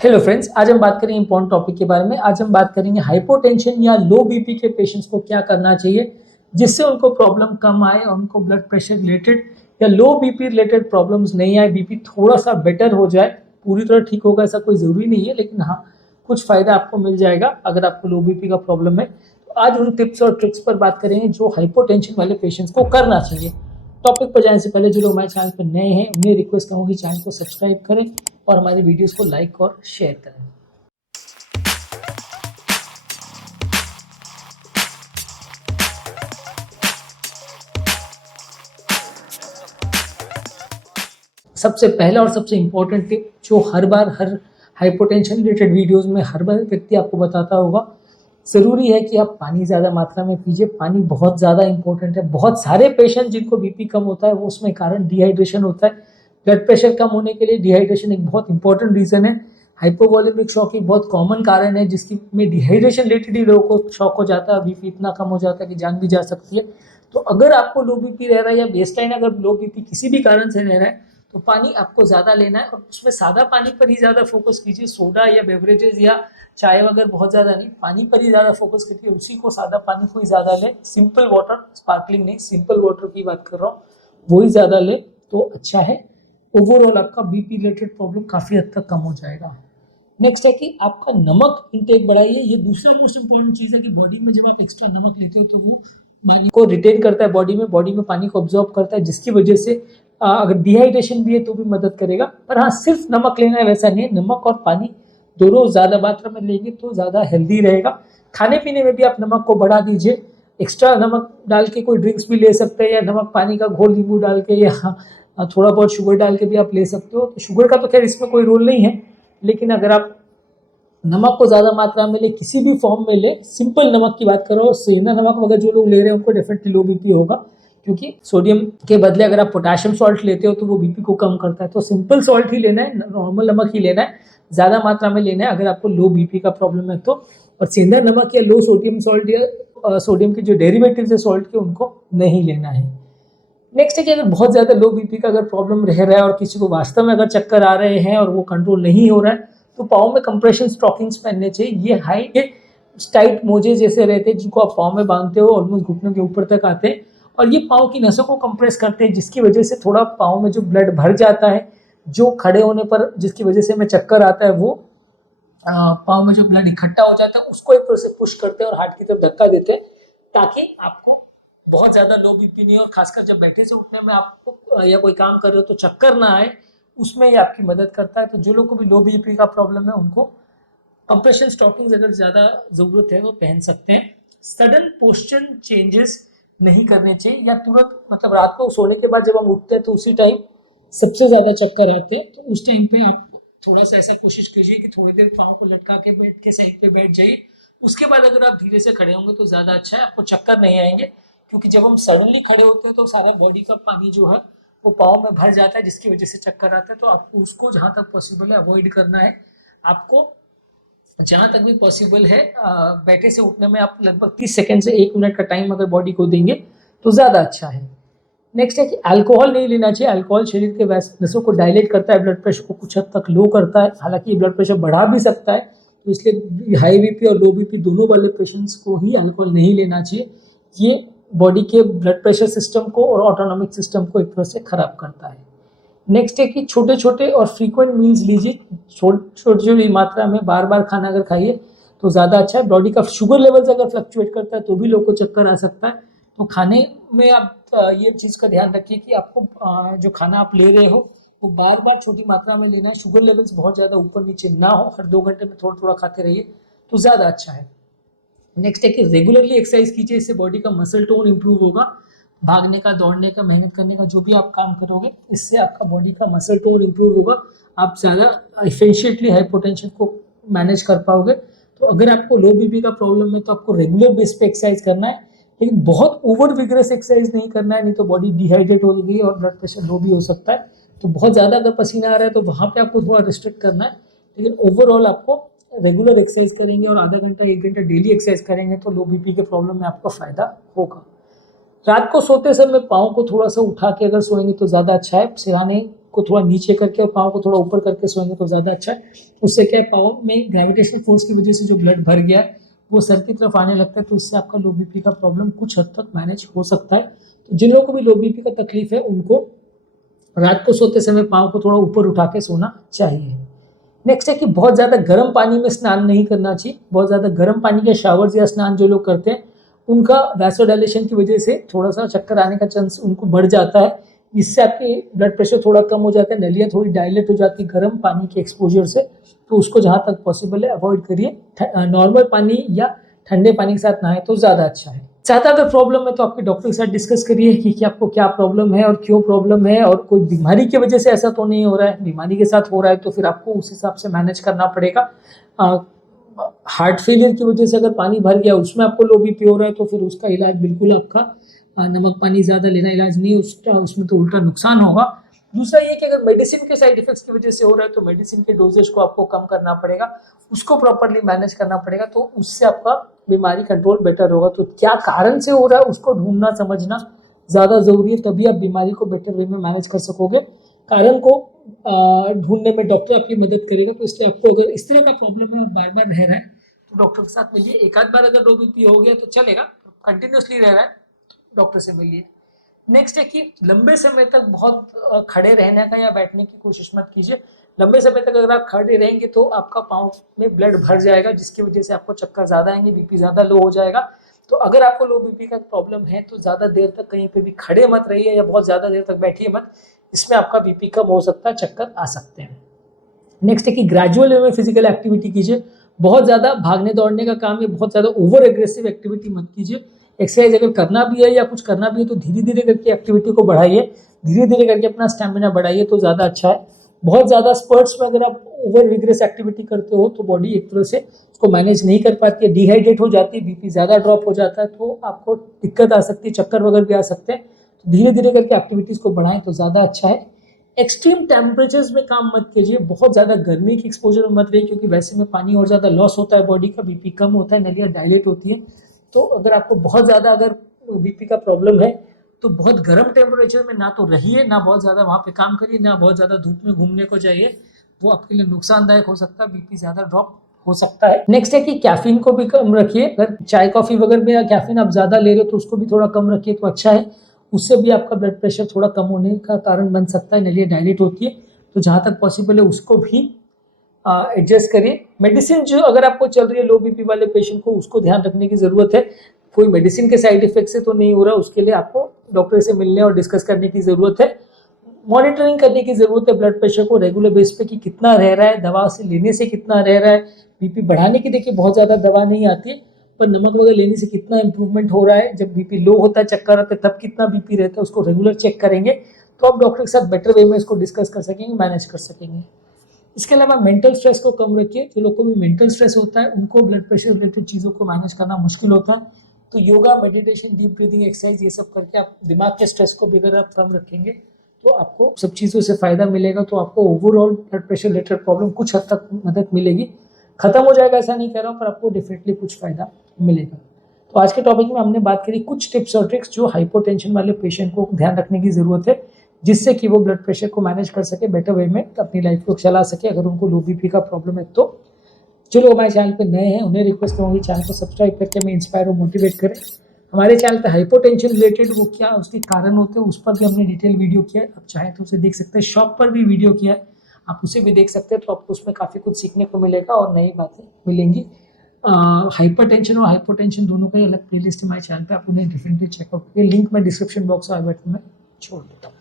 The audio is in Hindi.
हेलो फ्रेंड्स, आज हम बात करेंगे इंपॉर्टेंट टॉपिक के बारे में। आज हम बात करेंगे हाइपोटेंशन या लो बीपी के पेशेंट्स को क्या करना चाहिए जिससे उनको प्रॉब्लम कम आए और उनको ब्लड प्रेशर रिलेटेड या लो बीपी रिलेटेड प्रॉब्लम्स नहीं आए, बीपी थोड़ा सा बेटर हो जाए। पूरी तरह ठीक होगा ऐसा कोई ज़रूरी नहीं है, लेकिन हाँ कुछ फ़ायदा आपको मिल जाएगा अगर आपको लो बीपी का प्रॉब्लम है। तो आज उन टिप्स और ट्रिक्स पर बात करेंगे जो हाइपोटेंशन वाले पेशेंट्स को करना चाहिए। टॉपिक पर जाने से पहले जो लोग हमारे चैनल पर नए हैं उन्हें रिक्वेस्ट करूँगी चैनल को सब्सक्राइब करें और हमारी वीडियोस को लाइक और शेयर करें। सबसे पहला और सबसे इम्पोर्टेंट टिप जो हर हाइपोटेंशन रिलेटेड वीडियोस में हर बार व्यक्ति आपको बताता होगा, ज़रूरी है कि आप पानी ज़्यादा मात्रा में पीजिए। पानी बहुत ज़्यादा इंपॉर्टेंट है। बहुत सारे पेशेंट जिनको बीपी कम होता है वो उसमें कारण डिहाइड्रेशन होता है। ब्लड प्रेशर कम होने के लिए डिहाइड्रेशन एक बहुत इंपॉर्टेंट रीज़न है। हाइपोवॉलेमिक शॉक एक बहुत कॉमन कारण है जिसकी में डिहाइड्रेशन रिलेटेड ही लोगों को शॉक हो जाता है, बीपी इतना कम हो जाता है कि जान भी जा सकती है। तो अगर आपको लो बीपी रह रहा है या बेसलाइन अगर लो बीपी किसी भी कारण से रह रहा है तो पानी आपको ज़्यादा लेना है और उसमें सादा पानी पर ही ज़्यादा फोकस कीजिए। सोडा या बेवरेजेस या चाय वगैरह बहुत ज़्यादा नहीं, पानी पर ही ज़्यादा फोकस कीजिए। उसी को सादा पानी को ही ज़्यादा ले, सिंपल वाटर, स्पार्कलिंग नहीं, सिंपल वाटर की बात कर रहा हूँ, वो ही ज़्यादा ले तो अच्छा है। ओवरऑल आपका बीपी रिलेटेड प्रॉब्लम काफ़ी हद तक कम हो जाएगा। नेक्स्ट है कि आपका नमक इंटेक बढ़ाइए। ये दूसरा मोस्ट इंपॉर्टेंट चीज़ है कि बॉडी में जब आप एक्स्ट्रा नमक लेते हो तो वो पानी को रिटेन करता है, बॉडी में पानी को ऑब्जॉर्व करता है, जिसकी वजह से अगर डिहाइड्रेशन भी है तो भी मदद करेगा। पर हाँ, सिर्फ नमक लेना है वैसा नहीं है, नमक और पानी दोनों ज़्यादा मात्रा में लेंगे तो ज़्यादा हेल्दी रहेगा। खाने पीने में भी आप नमक को बढ़ा दीजिए। एक्स्ट्रा नमक डाल के कोई ड्रिंक्स भी ले सकते हैं या नमक पानी का घोल नींबू डाल के या थोड़ा बहुत शुगर डाल के भी आप ले सकते हो। तो शुगर का तो खैर इसमें कोई रोल नहीं है, लेकिन अगर आप नमक को ज़्यादा मात्रा में ले, किसी भी फॉर्म में ले, सिंपल नमक की बात करो, सेंधा नमक वगैरह जो लोग ले रहे हैं उनको डेफिनेटली लो बीपी होगा, क्योंकि सोडियम के बदले अगर आप पोटेशियम सॉल्ट लेते हो तो वो बीपी को कम करता है। तो सिंपल सॉल्ट ही लेना है, नॉर्मल नमक ही लेना है, ज़्यादा मात्रा में लेना है अगर आपको लो बीपी का प्रॉब्लम है तो। और सेंधा नमक या लो सोडियम सॉल्ट या सोडियम के जो डेरिवेटिव्स है सॉल्ट के, उनको नहीं लेना है। नेक्स्ट है कि अगर बहुत ज़्यादा लो बीपी का अगर प्रॉब्लम रह रहा है और किसी को वास्तव में अगर चक्कर आ रहे हैं और वो कंट्रोल नहीं हो रहा है तो पाँव में कंप्रेशन स्टॉकिंग्स पहनने चाहिए। ये हाई टाइट मोजे जैसे रहते हैं जिनको आप पाँव में बांधते हो, ऑलमोस्ट घुटनों के ऊपर तक आते हैं और ये पाँव की नसों को कंप्रेस करते हैं, जिसकी वजह से थोड़ा पाँव में जो ब्लड भर जाता है, जो खड़े होने पर जिसकी वजह से हमें चक्कर आता है, वो पाँव में जो ब्लड इकट्ठा हो जाता है उसको एक तरह से पुश करते हैं और हार्ट की तरफ धक्का देते हैं, ताकि आपको बहुत ज़्यादा लो बीपी नहीं हो। और खासकर जब बैठे से उठने में आपको या कोई काम कर रहे हो तो चक्कर ना आए, उसमें ये आपकी मदद करता है। तो जो लोग को भी लो बीपी का प्रॉब्लम है उनको कंप्रेशन स्टॉकिंग्स अगर ज़्यादा ज़रूरत है तो पहन सकते हैं। सडन पोस्चर चेंजेस नहीं करने चाहिए या तुरंत, मतलब रात को सोने के बाद जब हम उठते हैं तो उसी टाइम सबसे ज़्यादा चक्कर आते हैं, तो उस टाइम पे आप थोड़ा सा ऐसा कोशिश कीजिए कि थोड़ी देर पाँव को लटका के बैठ के साइड पे बैठ जाइए। उसके बाद अगर आप धीरे से खड़े होंगे तो ज़्यादा अच्छा है, आपको चक्कर नहीं आएंगे, क्योंकि जब हम सडनली खड़े होते हैं तो सारा बॉडी का पानी जो है वो पाँव में भर जाता है, जिसकी वजह से चक्कर आता है। तो आपको उसको जहाँ तक पॉसिबल है अवॉइड करना है। आपको जहाँ तक भी पॉसिबल है बैठे से उठने में आप लगभग 30 सेकंड से 1 मिनट का टाइम अगर बॉडी को देंगे तो ज़्यादा अच्छा है। नेक्स्ट है कि अल्कोहल नहीं लेना चाहिए। अल्कोहल शरीर के नसों को डायलेट करता है, ब्लड प्रेशर को कुछ हद तक लो करता है, हालांकि ये ब्लड प्रेशर बढ़ा भी सकता है, तो इसलिए हाई बीपी और लो बीपी दोनों वाले पेशेंट्स को ही अल्कोहल नहीं लेना चाहिए। ये बॉडी के ब्लड प्रेशर सिस्टम को और ऑटोनॉमिक सिस्टम को एक तरह से खराब करता है। नेक्स्ट है कि छोटे छोटे और फ्रीक्वेंट मील्स लीजिए, छोटी मात्रा में बार बार खाना अगर खाइए तो ज़्यादा अच्छा है। बॉडी का शुगर लेवल्स अगर फ्लक्चुएट करता है तो भी लोग को चक्कर आ सकता है। तो खाने में आप ये चीज़ का ध्यान रखिए कि आपको जो खाना आप ले रहे हो वो बार बार छोटी मात्रा में लेना है, शुगर लेवल्स बहुत ज़्यादा ऊपर नीचे ना हो, हर 2 घंटे में थोड़ा थोड़ा खाते रहिए तो ज़्यादा अच्छा है। नेक्स्ट है कि रेगुलरली एक्सरसाइज कीजिए, इससे बॉडी का मसल टोन इंप्रूव होगा। भागने का, दौड़ने का, मेहनत करने का, जो भी आप काम करोगे इससे आपका बॉडी का मसल टोन इंप्रूव होगा, आप ज़्यादा इफिशिएंटली हाइपोटेंशन को मैनेज कर पाओगे। तो अगर आपको लो बीपी का प्रॉब्लम है तो आपको रेगुलर बेस पे एक्सरसाइज करना है, लेकिन बहुत ओवर विग्रेस एक्सरसाइज नहीं करना है, नहीं तो बॉडी डिहाइड्रेट हो गई और ब्लड प्रेशर लो भी हो सकता है। तो बहुत ज़्यादा अगर पसीना आ रहा है तो वहाँ पे आपको थोड़ा रिस्ट्रिक्ट करना है, लेकिन ओवरऑल आपको रेगुलर एक्सरसाइज करेंगे और आधा घंटा 1 घंटा डेली एक्सरसाइज करेंगे तो लो बीपी के प्रॉब्लम में आपको फ़ायदा होगा। रात को सोते समय पाँव को थोड़ा सा उठा के अगर सोएंगे तो ज़्यादा अच्छा है। सिरहाने को थोड़ा नीचे करके और पाँव को थोड़ा ऊपर करके सोएंगे तो ज़्यादा अच्छा है। उससे क्या है, पाँव में ग्रेविटेशनल फोर्स की वजह से जो ब्लड भर गया है वो सर की तरफ आने लगता है, तो इससे आपका लो बीपी का प्रॉब्लम कुछ हद तक मैनेज हो सकता है। तो जिन लोगों को भी लो बीपी का तकलीफ है उनको रात को सोते समय पाँव को थोड़ा ऊपर उठा के सोना चाहिए। नेक्स्ट है कि बहुत ज़्यादा गर्म पानी में स्नान नहीं करना चाहिए। बहुत ज़्यादा गर्म पानी के शावर्स या स्नान जो लोग करते हैं उनका वैसोडाइलेशन की वजह से थोड़ा सा चक्कर आने का चांस उनको बढ़ जाता है। इससे आपके ब्लड प्रेशर थोड़ा कम हो जाता है, नलियाँ थोड़ी डायलेट हो जाती है गर्म पानी के एक्सपोजर से, तो उसको जहाँ तक पॉसिबल है अवॉइड करिए। नॉर्मल पानी या ठंडे पानी के साथ नहाए तो ज़्यादा अच्छा है। ज़्यादा अगर प्रॉब्लम है तो आपके डॉक्टर के साथ डिस्कस करिए कि आपको क्या प्रॉब्लम है और क्यों प्रॉब्लम है, और कोई बीमारी की वजह से ऐसा तो नहीं हो रहा है। बीमारी के साथ हो रहा है तो फिर आपको उस हिसाब से मैनेज करना पड़ेगा। हार्ट फेलियर की वजह से अगर पानी भर गया उसमें आपको लो बीपी हो रहा है तो फिर उसका इलाज बिल्कुल आपका नमक पानी ज़्यादा लेना इलाज नहीं, उसमें तो उल्टा नुकसान होगा। दूसरा ये कि अगर मेडिसिन के साइड इफेक्ट्स की वजह से हो रहा है तो मेडिसिन के डोजेज को आपको कम करना पड़ेगा, उसको प्रॉपरली मैनेज करना पड़ेगा, तो उससे आपका बीमारी कंट्रोल बेटर होगा। तो क्या कारण से हो रहा है उसको ढूंढना समझना ज़्यादा ज़रूरी है, तभी आप बीमारी को बेटर वे में मैनेज कर सकोगे। कारण को ढूंढने में डॉक्टर आपकी मदद करेगा। तो इसलिए आपको अगर इस तरह का प्रॉब्लम है और बार बार रह रहा है तो डॉक्टर के साथ मिलिए। एक आध बार अगर लो बीपी हो गया तो चलेगा, कंटिन्यूसली रह रहा है डॉक्टर से मिलिए। नेक्स्ट है कि लंबे समय तक बहुत खड़े रहने का या बैठने की कोशिश मत कीजिए। लंबे समय तक अगर आप खड़े रहेंगे तो आपका पाँव में ब्लड भर जाएगा, जिसकी वजह से आपको चक्कर ज़्यादा आएंगे, बीपी ज़्यादा लो हो जाएगा। तो अगर आपको लो बीपी का प्रॉब्लम है तो ज़्यादा देर तक कहीं पे भी खड़े मत रहिए या बहुत ज़्यादा देर तक बैठिए मत, इसमें आपका बीपी कम हो सकता है, चक्कर आ सकते हैं। नेक्स्ट है कि ग्रेजुअल वे में फिजिकल एक्टिविटी कीजिए। बहुत ज़्यादा भागने दौड़ने का काम है, बहुत ज़्यादा ओवर एग्रेसिव एक्टिविटी मत कीजिए। एक्सरसाइज अगर करना भी है या कुछ करना भी है तो धीरे धीरे करके एक्टिविटी को बढ़ाइए, धीरे धीरे करके अपना स्टैमिना बढ़ाइए तो ज़्यादा अच्छा है। बहुत ज़्यादा स्पर्ट्स में अगर आप ओवर विग्रेस एक्टिविटी करते हो तो बॉडी एक तरह से उसको मैनेज नहीं कर पाती है, डिहाइड्रेट हो जाती है, बीपी ज़्यादा ड्रॉप हो जाता है, तो आपको दिक्कत आ सकती है, चक्कर वगैरह भी आ सकते हैं। तो धीरे धीरे करके एक्टिविटीज़ को बढ़ाएं तो ज़्यादा अच्छा है। एक्सट्रीम टेम्परेचर्स में काम मत कीजिए, बहुत ज़्यादा गर्मी के एक्सपोजर में मत रहिए, क्योंकि वैसे में पानी और ज़्यादा लॉस होता है बॉडी का, बीपी कम होता है, नलियाँ डायलेट होती है। तो अगर आपको बहुत ज़्यादा अगर बीपी का प्रॉब्लम है तो बहुत गर्म टेम्परेचर में ना तो रहिए, ना बहुत ज़्यादा वहाँ पे काम करिए, ना बहुत ज़्यादा धूप में घूमने को जाइए, वो आपके लिए नुकसानदायक हो सकता है, बीपी ज़्यादा ड्रॉप हो सकता है। नेक्स्ट है कि कैफीन को भी कम रखिए। अगर चाय कॉफ़ी वगैरह में कैफीन आप ज़्यादा ले रहे हो तो उसको भी थोड़ा कम रखिए तो अच्छा है, उससे भी आपका ब्लड प्रेशर थोड़ा कम होने का कारण बन सकता है, नलियाँ डायलेट होती है, तो जहाँ तक पॉसिबल है उसको भी एडजस्ट करिए। मेडिसिन जो अगर आपको चल रही है लो बीपी वाले पेशेंट को, उसको ध्यान रखने की ज़रूरत है, कोई मेडिसिन के साइड इफेक्ट से तो नहीं हो रहा, उसके लिए आपको डॉक्टर से मिलने और डिस्कस करने की ज़रूरत है। मॉनिटरिंग करने की ज़रूरत है ब्लड प्रेशर को रेगुलर बेस पे कि कितना रह रहा है, दवा से लेने से कितना रह रहा है। बीपी बढ़ाने की देखिए बहुत ज़्यादा दवा नहीं आती, पर नमक वगैरह लेने से कितना इंप्रूवमेंट हो रहा है। जब बीपी लो होता है, चक्कर आता है, तब कितना बीपी रहता है, उसको रेगुलर चेक करेंगे तो आप डॉक्टर के साथ बेटर वे में इसको डिस्कस कर सकेंगे, मैनेज कर सकेंगे। इसके अलावा मेंटल स्ट्रेस को कम रखिए। जो लोग को भी मेंटल स्ट्रेस होता है उनको ब्लड प्रेशर रिलेटेड चीज़ों को मैनेज करना मुश्किल होता है, तो yoga, meditation, deep breathing exercise ये सब करके आप दिमाग के स्ट्रेस को भी अगर आप कम रखेंगे तो आपको सब चीज़ों से फ़ायदा मिलेगा, तो आपको overall blood pressure related problem कुछ हद तक मदद मिलेगी। ख़त्म हो जाएगा ऐसा नहीं कह रहा हूँ, पर आपको डेफिनेटली कुछ फ़ायदा मिलेगा। तो आज के टॉपिक में हमने बात करी कुछ टिप्स और ट्रिक्स जो हाइपोटेंशन वाले पेशेंट को ध्यान रखने की ज़रूरत है, जिससे कि वो ब्लड प्रेशर को मैनेज कर सके, बेटर वे में अपनी लाइफ को चला सके अगर उनको लो बीपी का प्रॉब्लम है तो। चलो हमारे चैनल पे नए हैं उन्हें रिक्वेस्ट करूँगी चैनल को सब्सक्राइब करके हमें इंस्पायर और मोटिवेट करें। हमारे चैनल पे हाइपोटेंशन रिलेटेड वो क्या उसके कारण होते हैं उस पर भी हमने डिटेल वीडियो किया है, आप चाहें तो उसे देख सकते हैं। शॉक पर भी वीडियो किया है, आप उसे भी देख सकते हैं, तो आपको उसमें काफ़ी कुछ सीखने को मिलेगा और नई बातें मिलेंगी। हाइपरटेंशन और हाइपोटेंशन दोनों का ही अलग प्लेलिस्ट है हमारे चैनल पे, आप उन्हें डेफिनेटली चेकआउट करिए। लिंक मैं डिस्क्रिप्शन बॉक्स और आई बटन में छोड़ देता हूँ।